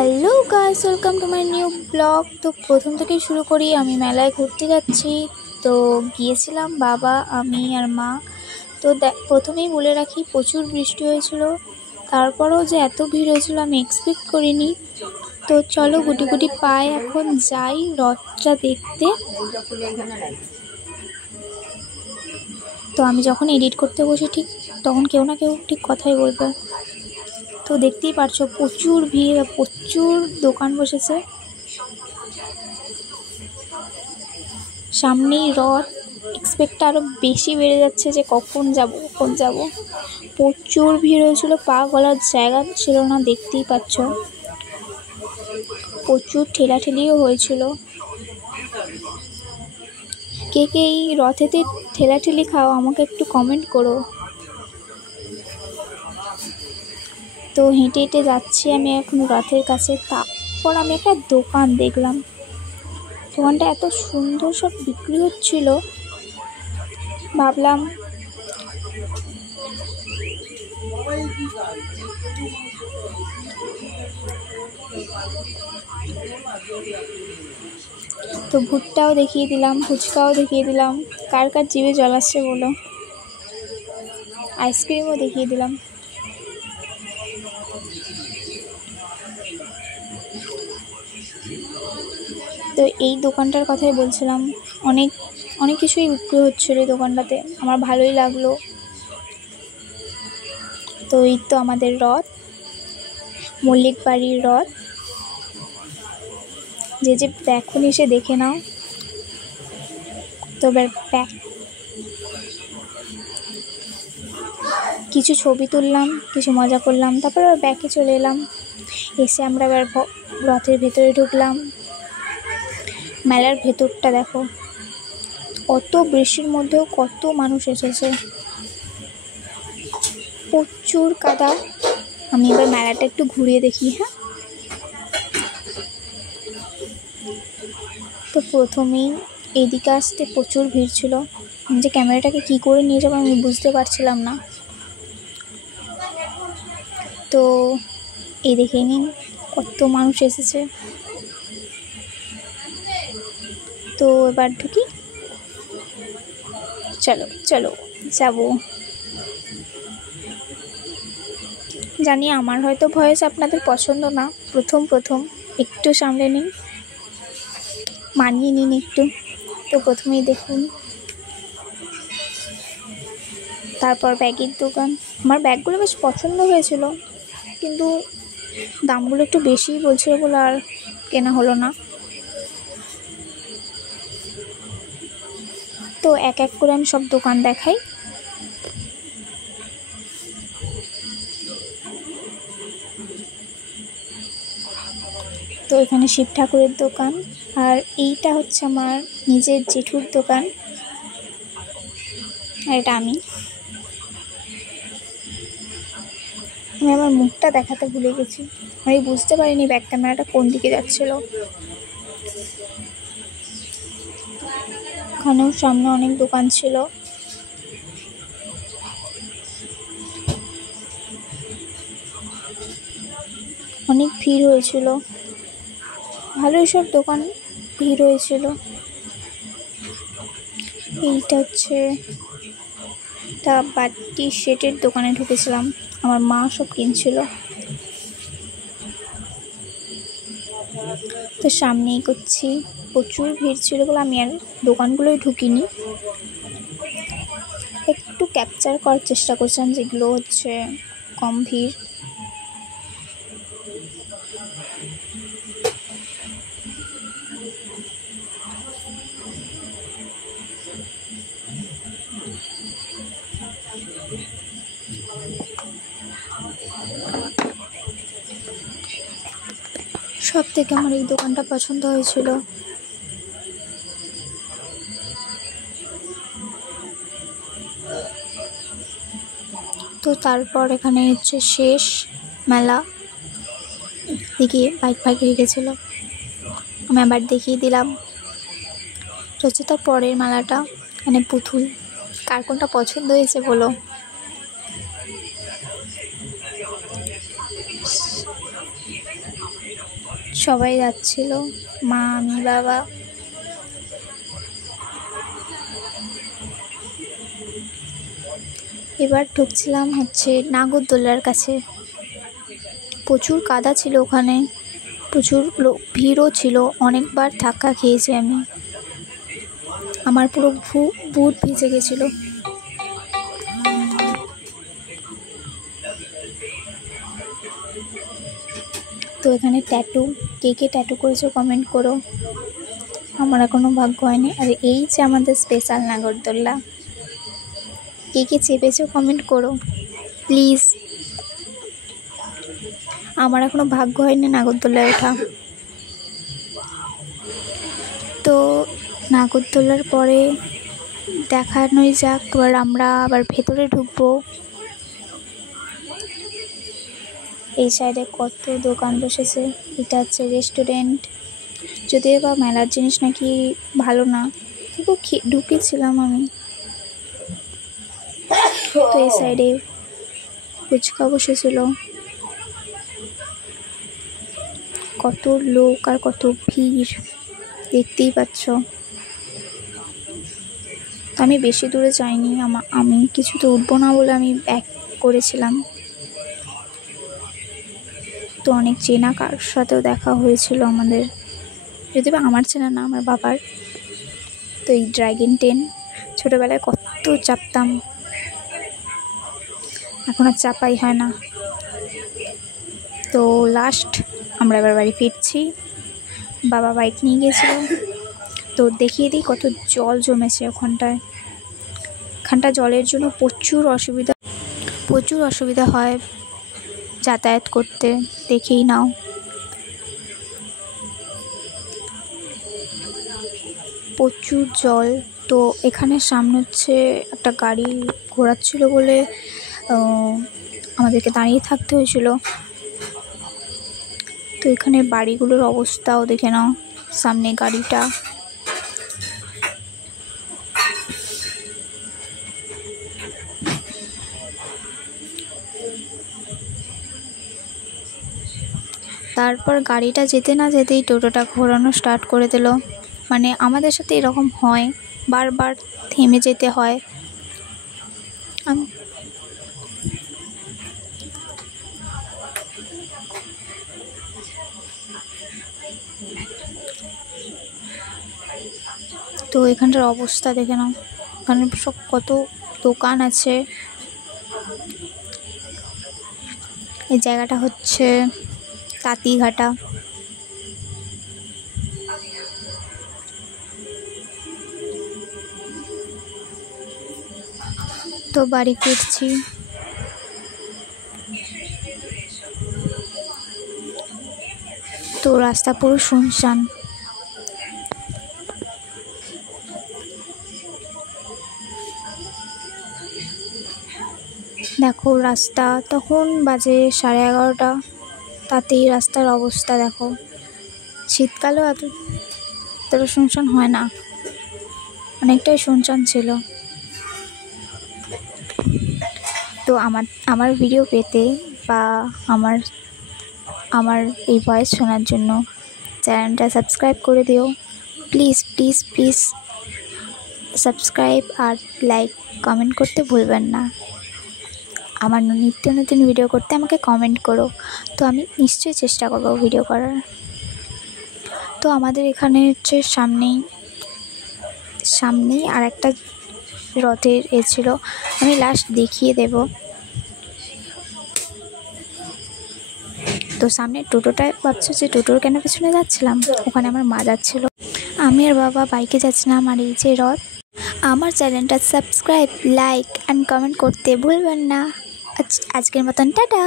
Hello guys, welcome to my new blog. তো প্রথম থেকে শুরু করি। আমি মেলায় ঘুরতে যাচ্ছি। তো গিয়েছিলাম বাবা, আমি আর মা। তো প্রথমেই বলে রাখি, প্রচুর বৃষ্টি হয়েছিল। তারপরেও যে এত ভিড় হয়েছিল আমি এক্সপেক্ট করিনি। তো চলো গুটি গুটি পায়ে এখন যাই রথটা দেখতে। তো আমি যখন এডিট করতে বসি ঠিক তখন কেউ না কেউ ঠিক কথাই বলবে। তো দেখতেই পারছো প্রচুর ভিড়, প্রচুর দোকান বসেছে। সামনেই রথ, এক্সপেক্টটা আরও বেশি বেড়ে যাচ্ছে যে কখন যাব। প্রচুর ভিড় হয়েছিল, পা গলার জায়গা ছিল না, দেখতেই পাচ্ছ। প্রচুর ঠেলাঠেলিও হয়েছিল। কে কে এই রথেতে ঠেলাঠেলি খাও আমাকে একটু কমেন্ট করো। তো হেঁটে হেঁটে যাচ্ছি আমি এখন রথের কাছে। তারপর আমি একটা দোকান দেখলাম। দোকানটা এত সুন্দর সব বিক্রি হচ্ছিল, ভাবলাম তো ভুট্টাও দেখিয়ে দিলাম, ফুচকাও দেখিয়ে দিলাম, কার কার জিভে জল আসছে বলো। আইসক্রিমও দেখিয়ে দিলাম। তো এই দোকানটার কথাই বলছিলাম, অনেক অনেক কিছুই বিক্রি হচ্ছিল এই দোকানটাতে, আমার ভালোই লাগলো। তো এই তো আমাদের রথ, মল্লিক বাড়ির রথ। যে দেখুন এসে দেখে নাও। তো এবার কিছু ছবি তুললাম, কিছু মজা করলাম, তারপর আবার ব্যাকে চলে এলাম। এসে আমরা এবার রথের ভেতরে ঢুকলাম। মেলার ভেতরটা দেখো, অত বৃষ্টির মধ্যেও কত মানুষ এসেছে, প্রচুর কাদা। আমি এবার মেলাটা একটু ঘুরিয়ে দেখি। হ্যাঁ, তো প্রথমেই এদিকে আসতে প্রচুর ভিড় ছিল। আমি যে ক্যামেরাটাকে কী করে নিয়ে যাবো আমি বুঝতে পারছিলাম না। তো এই দেখে নিন কত মানুষ এসেছে। তো এবার ঢুকি, চলো চলো যাবো। জানি আমার হয়তো ভয়েস আপনাদের পছন্দ না, প্রথম একটু সামলে নিন, মানিয়ে নিন একটু। তো প্রথমেই দেখুন, তারপর ব্যাগের দোকান। আমার ব্যাগগুলো বেশ পছন্দ হয়েছিল, কিন্তু দামগুলো একটু বেশিই বলছিল বলে আর কেনা হলো না। তো এক এক করে আমি সব দোকান দেখাই। তো এখানে শিব ঠাকুরের দোকান, আর এইটা হচ্ছে আমার নিজের জেঠুর দোকান, আর এটা আমি আমার মুখটা দেখাতে ভুলে গেছি। আমি বুঝতে পারিনি ব্যাক ক্যামেরাটা কোন দিকে যাচ্ছিল। ওখানেও সামনে অনেক দোকান ছিল। অনেক ভিড় হয়েছিল, ভালোই সব দোকান ভিড় হয়েছিল। এইটা হচ্ছে একটা বাটি সেটের দোকানে ঢুকেছিলাম, আমার মা সব কিনছিল। তো সামনেই করছি, প্রচুর ভিড় ছিল বলে আমি আর দোকানগুলোই ঢুকিনি। একটু ক্যাপচার করার চেষ্টা করছিলাম যেগুলো হচ্ছে কম ভিড়। সব থেকে আমার এই দোকানটা পছন্দ হয়েছিল। তো তারপর এখানে হচ্ছে শেষ মেলা, দেখিয়ে বাইক হয়ে গেছিলো, আমি আবার দেখিয়ে দিলাম। তো হচ্ছে তার পরের মেলাটা, এখানে পুতুল। কার কোনটা পছন্দ হয়েছে বলো। সবাই যাচ্ছিল, মা, আমি, বাবা। এবার ঢুকছিলাম হচ্ছে নাগরদোলার কাছে। প্রচুর কাদা ছিল ওখানে, প্রচুর ভিড়ও ছিল, অনেকবার ধাক্কা খেয়েছি আমি, আমার পুরো বুট ভিজে গেছিলো। তো এখানে ট্যাটু, কে কে ট্যাটু করেছো কমেন্ট করো, আমার এখনো ভাগ্য হয়নি। আর এই যে আমাদের স্পেশাল নাগরদোল্লা, কে কে চেপেছো কমেন্ট করো প্লিজ, আমার এখনো ভাগ্য হয়নি নাগরদোল্লায় ওঠা। তো নাগরদোল্লার পরে দেখানোই যাক, এবার আমরা আবার ভেতরে ঢুকবো। এই সাইডে কত দোকান বসেছে, এটা হচ্ছে রেস্টুরেন্ট। যদিও বা মেলার জিনিস নাকি ভালো না, তবু ঢুকেছিলাম আমি। তো এই সাইডে ফুচকা বসেছিল, কত লোক আর কত ভিড় দেখতেই পাচ্ছ। তো আমি বেশি দূরে যাইনি, আমি কিছুতে উঠবো না বলে আমি ব্যাক করেছিলাম। তো অনেক চেনা কার সাথেও দেখা হয়েছিল আমাদের, যদি বা আমার চেনা না, আমার বাবার। তো এই ড্রাগন ট্রেন ছোটোবেলায় কত চাপতাম, এখন আর চাপাই হয় না। তো লাস্ট আমরা এবার বাড়ি ফিরছি, বাবা বাইক নিয়ে গিয়েছিল। তো দেখিয়ে দিই কত জল জমেছে ওখানটায়। এখানটা জলের জন্য প্রচুর অসুবিধা হয় যাতায়াত করতে, দেখেই নাও। প্রচুর জল। তো এখানে সামনে হচ্ছে একটা গাড়ি ঘোরাচ্ছিল বলে আমাদেরকে দাঁড়িয়ে থাকতে হয়েছিল। তো এখানে বাড়িগুলোর অবস্থাও দেখে নাও, সামনে গাড়িটা। তারপর গাড়িটা যেতে না যেতেই টোটোটা ঘোরানো স্টার্ট করে দিল। মানে আমাদের সাথে এরকম হয়, বারবার থেমে যেতে হয়। তো এখানটার অবস্থা দেখে নাও, এখানে সব কত দোকান আছে। এই জায়গাটা হচ্ছে তাঁতিঘাটা। তো বাড়ি ফিরছি। তো রাস্তা পুরো শুনশান। দেখো রাস্তা তখন বাজে 11:30, তাতেই রাস্তার অবস্থা দেখো। শীতকালেও এতটা শুনশান হয় না, অনেকটাই শুনশান ছিল। তো আমার ভিডিও পেতে বা আমার এই ভয়েস শোনার জন্য চ্যানেলটা সাবস্ক্রাইব করে দিও প্লিজ প্লিজ প্লিজ। সাবস্ক্রাইব আর লাইক কমেন্ট করতে ভুলবেন না। আমার নিত্য নতুন ভিডিও করতে আমাকে কমেন্ট করো, তো আমি নিশ্চয়ই চেষ্টা করবো ভিডিও করার। তো আমাদের এখানে হচ্ছে সামনেই আর একটা রথের ছিল, আমি লাস্ট দেখিয়ে দেব। তো সামনে টোটোটায় ভাবছো যে টোটোর কেন পেছনে যাচ্ছিলাম, ওখানে আমার মা যাচ্ছিল, আমি আর বাবা বাইকে যাচ্ছিলাম। আর এই যে রথ। আমার চ্যানেলটা সাবস্ক্রাইব, লাইক অ্যান্ড কমেন্ট করতে ভুলবেন না। আজকের মতন টাটা।